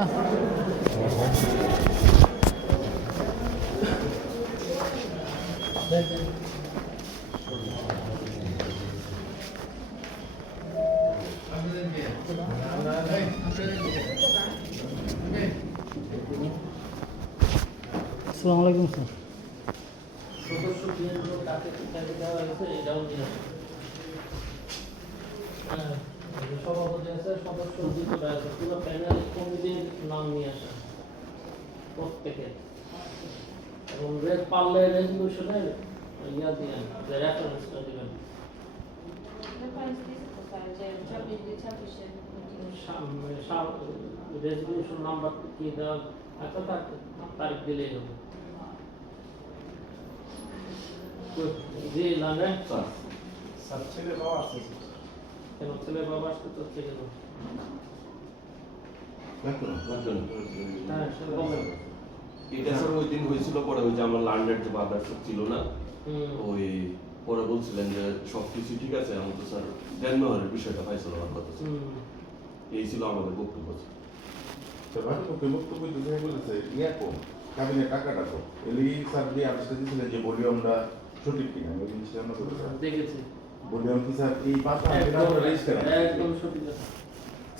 আসসালামু আলাইকুম স্যার। সদস্য কেন্দ্র কাকে কোথায় দেওয়া হয়েছে এটাও নিয়ে আসে। সভাপতি আছে, সদস্য দুটো আছে, পুরো প্যানেল কমিটির নাম নিয়ে আসা প্রত্যেকের, এবং পারলে রেজলিউশনের ইয়া দিয়ে যে রেফারেন্সটা দিবেন। রেজলিউশন নাম্বার কি দেওয়া আছে তারিখ দিলেই হবে। জি লাগে স্যার ছেলে বাবা আছে কেন ছেলে বাবা আসতে তো ছেলে না। হ্যাঁ সে বলেন এটা স্যার ওই দিন হয়েছিল, পরে ওই যে আমার লান্ডের যে বাজার ছিল না, ওই পরে বলছিলেন যে সবকিছু ঠিক আছে, আমি তো স্যার দেনমেহরের বিষয়টা ফাইসলা হওয়ার কথা ছিল। এই ছিল আমাদের বক্তব্য। স্যার ভাই তো বক্তব্য দিতে বলেছে ইয়া কম কাবিনে টাকাটা তো এলি স্যার যে আদেশটা দিয়েছিলেন যে ভলিউমটা সঠিক কিনা ওই জিনিসটা আমরা দেখেছি। ভলিউম কি স্যার এই পাতা একদম সঠিক আছে।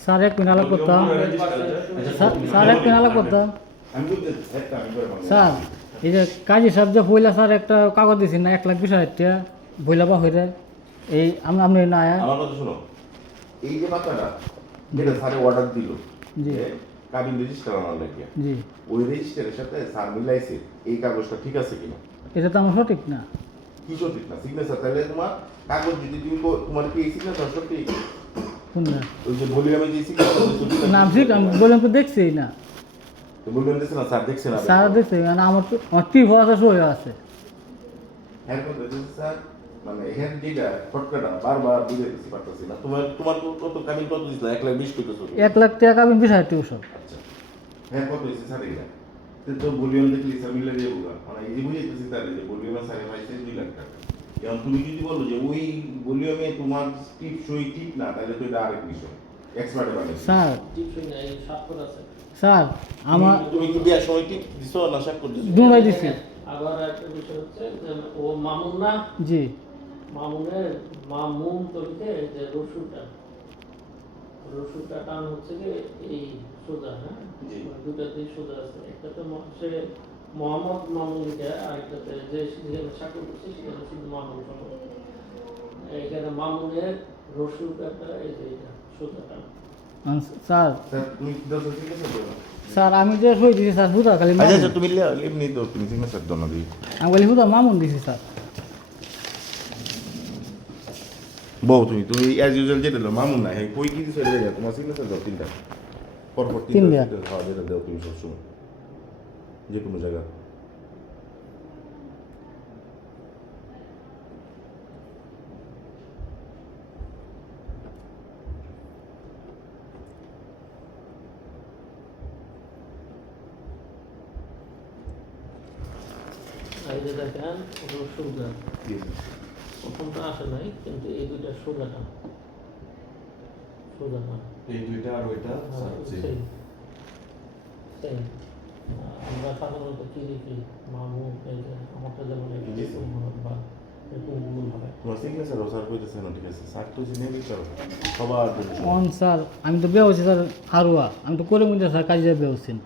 স্যার এক মিনিট আলাপ করতাম। স্যার এক মিনিট আলাপ করতাম। আমি বলতে একটা আমি করে স্যার এই যে কাজী সাহেব যে বইলা স্যার একটা কাগজ দিয়েছেন না 1,20,000 টাকা বইলা বা হইরে এই আপনি না আয়া আমার কথা শোনো, এই যে পাতাটা যেটা স্যারে অর্ডার দিল জি। যে কাবিন রেজিস্টার আনার লাগে জি ওই রেজিস্টারের সাথে স্যার মিলাইছে এই কাগজটা ঠিক আছে কিনা। এটা তো আমার সঠিক না। কি সঠিক না সিগনেচার, তাহলে তোমার কাগজ যদি তুমি তোমার কি এই সিগনেচার সঠিক শুনলেন ওই যে ভলিউমে যে সিগনেচার নাম ঠিক আমি বললাম তো দেখছি না। তো ভলিউম দেখছে না স্যার দেখছে না স্যার দেখছি মানে আমার তো আমার টিপ আছে সই আছে। হ্যাঁ কথা হচ্ছে স্যার মানে হ্যাঁ যেটা ফটকাটা বারবার বুঝে দিতে পারতেছি না। তোমার তোমার কত কাবিন কত দিছিল 1,20,000 কত ছিল? 1,00,000 টাকা আমি 20,000 টাকা সব। আচ্ছা হ্যাঁ কত হয়েছে স্যার এটা তো ভলিউম দেখলি স্যার মিলে দিয়ে বললাম মানে এই যে বুঝাইতেছি স্যার এই যে ভলিউমে স্যার পাইছে 2 লাখ টাকা। এখন তুমি যদি বলো যে ওই ভলিউমে তোমার টিপ সই ঠিক না তাহলে তো এটা আরেক বিষয় এক্সপার্টে বানাই স্যার ঠিক শুনে এই স্বাক্ষর আছে। স্যার আমার তুমি কি দেওয়ার সময় টিপ দিছো না স্বাক্ষর দিছো? দুটাই দিছি। আবার একটা বিষয় হচ্ছে যে ও মামুন না, জি মামুনের মামুন তরিকে যে রসুনটা টান হচ্ছে কি এই সোজা, হ্যাঁ দুটাতেই সোজা আছে। একটাতে সে মোহাম্মদ মামুন লিখে, আরেকটাতে যে যেখানে স্বাক্ষর করছে সেখানে শুধু মামুন সম্ভব। এখানে মামুনের রসুনটা এই যে এটা সোজা টান। স্যার স্যার তুমি কি দাও ঠিক আছে তো? স্যার আমি যে সই দিছি স্যার হুদা খালি আচ্ছা আচ্ছা তুমি এমনি তো তুমি সিগনেচার দাও না দিই আমি বলি হুদা মামুন দিছি স্যার। বউ তুমি তুমি অ্যাজ ইউজুয়াল যেটা দাও মামুন না হ্যাঁ কই কি দিছো এটা দাও তোমার সিগনেচার দাও তিনটা পরপর তিনটা তিনটা। হ্যাঁ যেটা দাও তুমি সবসময় যে কোনো জায়গা আর এই যে দেখেন রসুনটা দিয়েছে প্রথমটা আসে নাই, কিন্তু এই দুইটা সোজা টান, সোজা টান। এই দুইটা আর ওইটা স্যার সেই সেই আমরা সাধারণত কি লিখি মামুন, এই যে আমারটা যেমন বা এরকম ভুল হয়। তোমার সিগনেচার স্যার কইতেছে না ঠিক আছে স্যার তো জেনে বিচার সবার জন্য অন স্যার আমি তো বেহছি স্যার হারুয়া আমি তো করে মুঝে স্যার কাজে বেহছেন।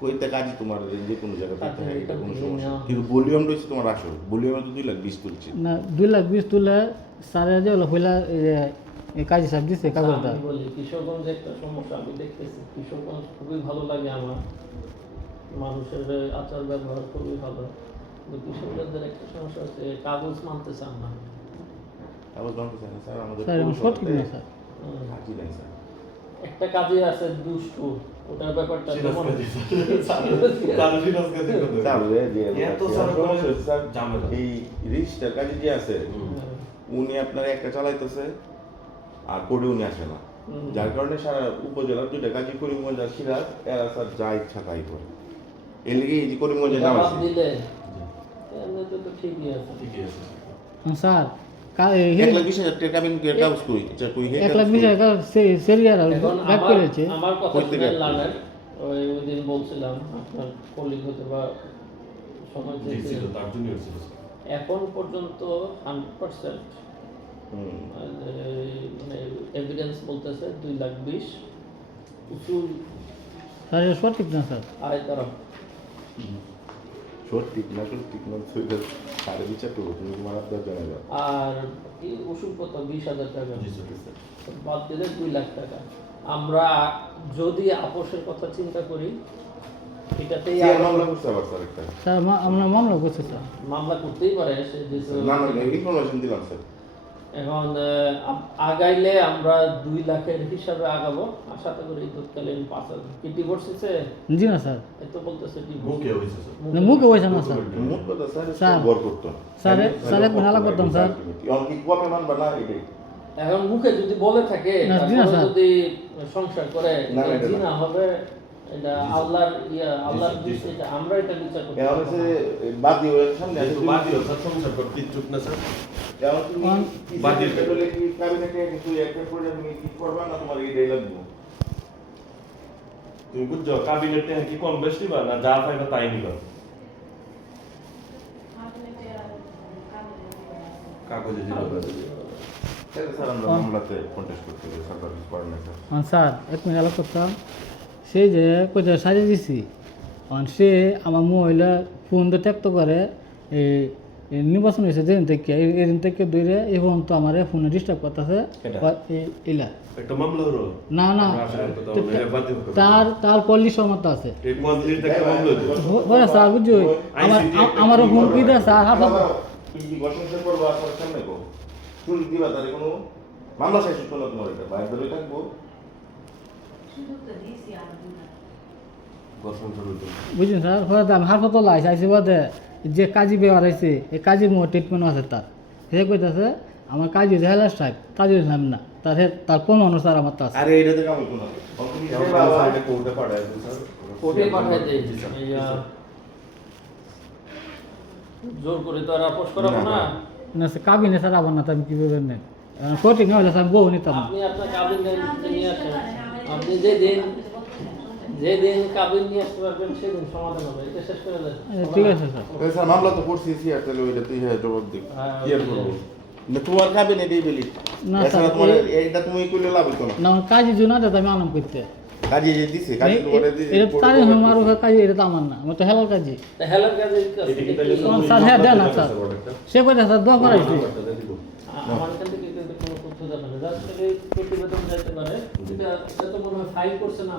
কইতে কাজই তোমার যে কোনো জায়গা করতে হয় এটা কোনো সমস্যা নেওয়া। কিন্তু ভলিউম রয়েছে তোমার আসল ভলিউমে তো 2,20,000 তুলছি না 2,20,000 তুলে স্যারের যে হলো হইলা এই কাজী সাহেব দিছে কাগজটা। আমি বলি কিশোরগঞ্জে একটা সমস্যা আমি দেখতেছি, কিশোরগঞ্জ খুবই ভালো লাগে আমার, মানুষের আচার ব্যবহার খুবই ভালো, কিন্তু কিশোরগঞ্জের একটা সমস্যা হচ্ছে কাগজ মানতে চান না। আবার জানতে চাই না স্যার আমাদের স্যার এরকম সঠিক না স্যার। কাজই নাই স্যার একটা কাজে আছে দুষ্টু, ওটার ব্যাপারটা যেমন স্যার এত স্যার স্যার ঝামেলা। এই রেজিস্টার কাজে যে আছে উনি আপনার একটা চালাইতেছে আর কোডে উনি আসে না, যার কারণে সারা উপজেলার দুইটা কাজী করিমগঞ্জ আর সিরাজ এরা স্যার যা ইচ্ছা তাই করে এর লেগে এই যে করিমগঞ্জের নাম জবাব আছে দিলে এমনিতে তো ঠিকই আছে। ঠিকই আছে। স্যার 1,20,000 টাকা কাবিন কাগজ কই এটা কই 1,20,000 টাকা সেরিয়ার এখন ব্যাক করেছে। আমার কথা কই থেকে শুনে লালের ওই দিন বলছিলাম আপনার কলিগ হতে বা সময় জি ছিল, তার জুনিয়র ছিল স্যার। এখন পর্যন্ত 100% মানে এভিডেন্স বলতেছে 2,20,000 উসুল স্যার এটা সঠিক না স্যার। আয় তারা সত্যি না সত্যি না সুইটার সাড়ে বিচার করবো তুমি তোমার আপনার জানা যাও আর এই ওষুধ কত 20,000 টাকা জি স্যার। বাদ দিলে 2 লাখ টাকা। আমরা যদি আপোষের কথা চিন্তা করি এটাতেই কি মামলা করতে আবার স্যার একটা স্যার আমরা মামলা করছি স্যার। মামলা করতেই পারে সে যেহেতু না না ইনফরমেশন দিলাম স্যার এখন আগাইলে আমরা 2 লাখের হিসাবে আগাবো আশা করি তৎকালীন 5,000 কি ডিভোর্স হয়েছে জি না স্যার, এত বলতেছে মুখে হয়েছে স্যার। না, মুখে হয়েছে না স্যার। মোট কথা স্যার স্যার। গড় করতো স্যার স্যার এক মেলা করতাম স্যার। কি কবে মানবা না এটাই এখন মুখে যদি বলে থাকে না, জি না, তারপরে স্যার। যদি সংসার করে না, না, এটা জিনা না। হবে এটা আল্লাহর আল্লাহর জি, স্যার। দৃষ্টিতে আমরা এটা বিচার করতে এখন পারবো হচ্ছে না। বাদী হয়ে সামনে আছে যেহেতু বাদী স্যার সংসার করতে ইচ্ছুক না স্যার। এখন তুমি বাদীর পেট্রোলে কি কাবিনেটে কিছু একটা করে তুমি কি করবা না তোমার এটাই লাগবে তুমি বুঝছো কাবিনেটে কি কম বেশ দিবা না যা পাইবা তাই নিবা? কাগজে দিবা। তাহলে স্যার আমরা মামলাতে কন্টেস্ট করতে হবে সরকার কিছু করে না স্যার স্যার এক মেলা করতাম, সেই যে কোথায় সাজিয়ে দিছি সে আমার মহিলা ফোন তো ত্যাক্ত করে এই নির্বাচন হয়েছে যেদিন থেকে এদিন থেকে দূরে এবং তো আমার ফোনে ডিস্টার্ব করতেছে কেটা? ইলা একটা মামলা হলো। না না আমরা আসলে কথা বলবো, এর বাদী হতে হবে। তার পল্লী সমতা আছে এই মন্দির থেকে মামলা হলো। হয় স্যার বুঝছো আমারও ফোন কি দেয় স্যার হাফা তুমি কি প্রশংসা করবা স্যার সামনে গো শুরু দিবা তারে কোনো মামলা শেষ হতো না তোমার এটা বাইরে ধরে থাকবো গঠন করতে। বুঝছেন স্যার হয়তো আমি হাসপাতাল আইসি আইসি বাদে যে কাজী বেওয়ার আইছে এই কাজীর মতো ট্রিটমেন্ট আছে তার সে কইতাছে আমার কাজী যে হেলার সাহেব কাজী নাম না তার প্রমাণও স্যার আমার তা আছে। আরে এটা থেকে আমি কোনো তুমি এখন বাবা এটা কোর্টে পাঠায় দেন স্যার। কোর্টে পাঠায় দেয় জি, স্যার। এই, জি, স্যার। জোর করে তো আর আপোষ করাবো না, না। না স্যার কাবিনে স্যার আবার না তো আমি কীভাবে নেন সঠিক না হলে স্যার আমি বউ নিতাম না। আপনি আপনার কাবিন নিয়ে আসেন, আপনি যেদিন কাবিন নিয়ে আসতে পারবেন সেদিন সমাধান হবে, এটা শেষ করে দেন। ঠিক আছে স্যার। তাহলে স্যার মামলা তো করছি সিআর তাহলে ওইটা তুই হ্যাঁ জবাব দিই হ্যাঁ, কি আর ওইটাই। করবো না তোমার খাবেন এটাই বলি না, এছাড়া স্যার, তোমার এইটা তুমি করলে লাভ হতো না না আমার কাজী জুনা তো আমি আনাম করতে কাজে যে দিছে কাজে তোমার এটা তারে আমার কাজী এটা তো আমার না আমার তো হেলার কাজী তা হেলার কাজে এটা কি তাহলে স্যার, হ্যাঁ, দেন না, স্যার। অর্ডারটা? সে কইতে স্যার দোয়া করাইছি আমার এখান থেকে কিন্তু কোনো তথ্য যাবে না, জাস্ট প্রতিবেদন যাইতে পারে, এটা তো মনে হয় ফাইল করছে না।